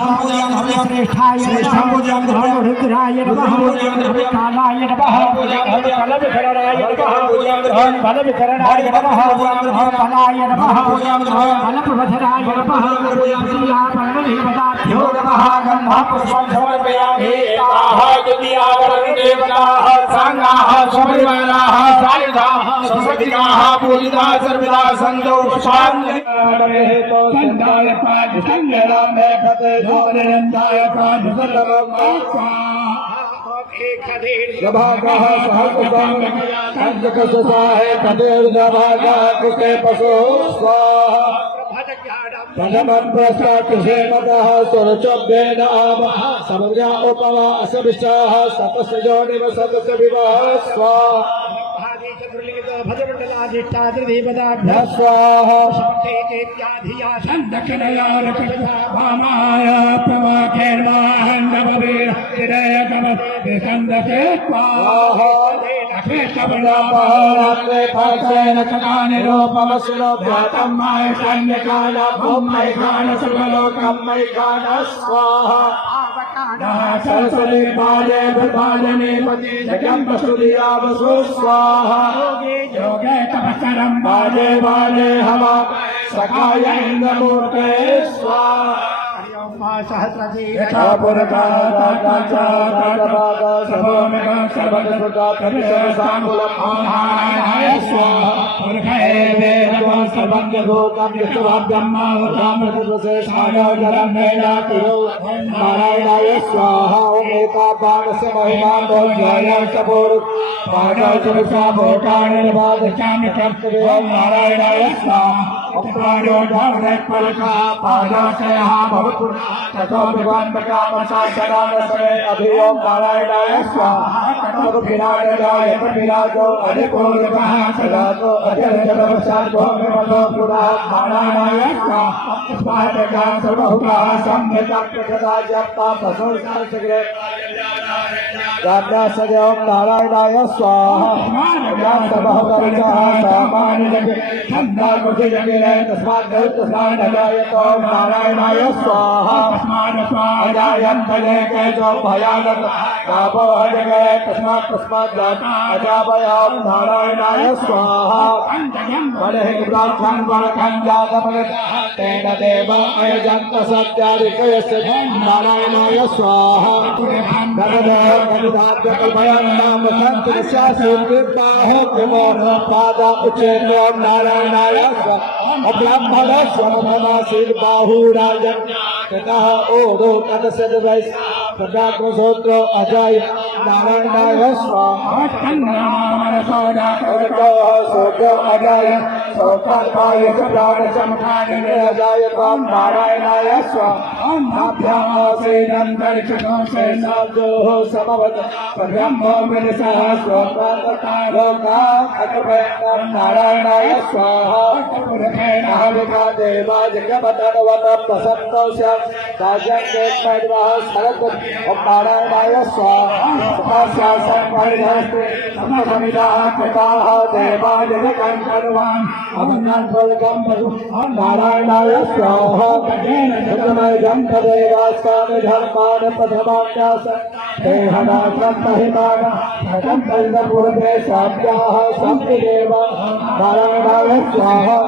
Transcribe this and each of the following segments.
श्रेष्ठाय नमः रुद्राय नमः कालाय नमः बलविकरणाय नमः बलविकरणाय नमः बलाय नमः बलप्रवधनाय नमः श्रीयापरणदेवताभ्यो नमः गन्धपुष्पं समर्पयामि देवताः सांगाः स्वपरिवाराः सायुधाः सुसज्जिताः पूजिताः सर्वदा सन्तु पुष्पाञ्जलिः तो संदाय पादसंगराम खते जोरनंदाय पादसलम सभागः सहस्रं पंचकसुसाहे कदेव सभागः कुटे पशु स्वाहा पदमं प्रसादसेमतः सुरचोभ्येन आमः समर्या उपमा असविष्टाः सतसजोनिव सतसविवः स्वाहा भजमण्डलाधिष्ठात्रदेवताभ्यः स्वाहा शक्तिचेत्याधिया सन्दक्षिणया रचयथा भामाय प्रवाकेर्माहण्डववीर हृदयकमस्ते सन्दके स्वाहा अखेतबलापहरात्रे फलसेन चकानिरूपमसुलोभ्यातं मायकान्यकान भूमैकान सुखलोकमैकान स्वाहा सरस्वती पादे विभाजने पति जगं प्रसुदिया वसु स्वाहा योगे तपस्करं बाजे बाजे हवा सखाय इंद्रमूर्ते स्वाहा सहस्रशीर्षा पुरकाचाकाचाकाचाका सर्वमेका सर्वदसुता तरिशसाङ्गुलमाहाय स्वाहा पुरखये वेदवा सर्वज्ञभूतं विष्णुभाब्रह्माहुतामृतदशेषाय जलमेनातिरो नारायणाय स्वाहा ॐ एतावानस्य महिमा भोज्याय सपुर पादचरसा भूतानिर्वादिशामि कर्तव्यं नारायणाय स्वाहा अपराजो धावरेत्पलका पादाशयः भवतु ततो विवान्मकामसाशनानसरे अभियों नारायणाय स्वाहा तदभिराजयाय प्रविराजो अधिपूर्वः सदातो अजरजलवशाद्भो विमलो पुरः नारायणाय स्वाहा स्वाहाजगां सर्वहुतः सम्यक्तदा जप्ता प्रसोषाशग्रे राजासजों नारायणाय स्वाहा व्यासबहुतरिचः सामान्यजगे छन्दाकुजगे तस्मात् गौतस्नानजायतो नारायणाय स्वाहा अजायन्तले केजो भयानक कापो अजगे तस्मात् अजाभयं नारायणाय स्वाहा बलहि ब्राह्मण बलखञ्जातमगत तेन देव अयजन्त सत्यादिकयस्य नारायणाय स्वाहा कल्पयं नाम सन्तस्यासीर्बाहो किमो पादा उच्चेतो नारायणाय स्वाहा ब्राह्मण स्वरमनासीर्बाहुराजन् ततः ओदो तदसद्वैस् प्रदात्मसोत्रो अजाय नारायणाय स्वाहा सोत्रो अजाय सोत्रात्माय प्राणसमखानिने अजाय त्वां नारायणाय स्वाहा नाभ्यासेनं दर्शनो सेनाजोः समवद ब्रह्मो विनसः स्वप्रातकालोका अकपयं नारायणाय स्वाहा महाविका देवा जगपतनवत प्रसन्नोष्य राजन्देत्मैर्वः सरस्वती ॐ नारायणाय स्वाहा सदाशासन परिधस्ते समसमिदाः कृताः देवा जगकङ्करवान् अवन्नान्फलकं पशु ॐ नारायणाय स्वाहा सुखमयं तदेवास्तानि धर्मान् प्रथमान्यास देहनाथमहिमान भजं तैलपूर्वे साभ्याः सप्तिदेव नारायणाय स्वाहा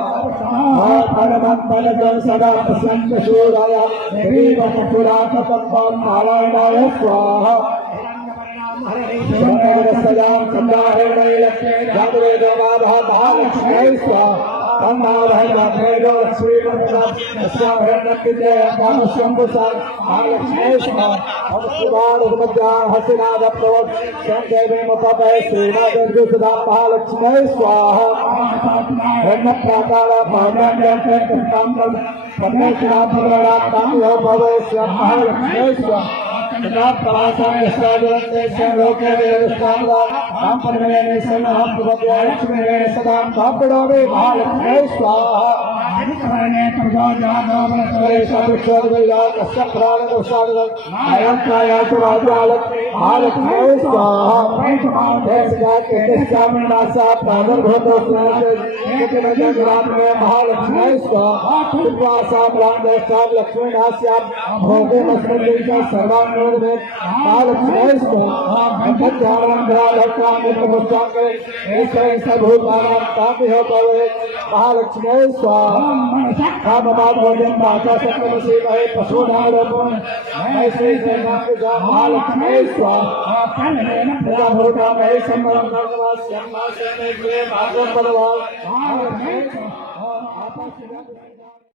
परमं सदा प्रसन्नशूराय देवीवपुरातपं नारायणाय स्वाहा सदां सदाहरणैलक्ष्मी जातवेदोमाभालक्ष्म्यै स्वाहा अन्नाभैरवैरो श्रीमन्नस्याभरणपिते कामशम्भुसार महालक्ष्म्यै स्वाहा हंसुबाणुमध्यां हसिनादप्रवत् संदेवीमुपपय श्रीनाथर्जुसुधां महालक्ष्म्यै स्वाहा ब्रह्मप्राकारा भवनान्यन्तं परमेश्वराभरणा यो भवेश्व महालक्ष्म्यै स्वाहा तदाप्रवासाय स्वादवन्तेश्वर लोके वेदस्वामदा संपन्नवेन सन्नहं प्रभव्यालक्ष्मीवे सदां कापडोवे महालक्ष्म्यै स्वाहा महालक्ष्मी महालक्ष्मी स्वाहा माता सप्तमसी पशुनारोपण महालक्ष्मी स्वाहा भगवान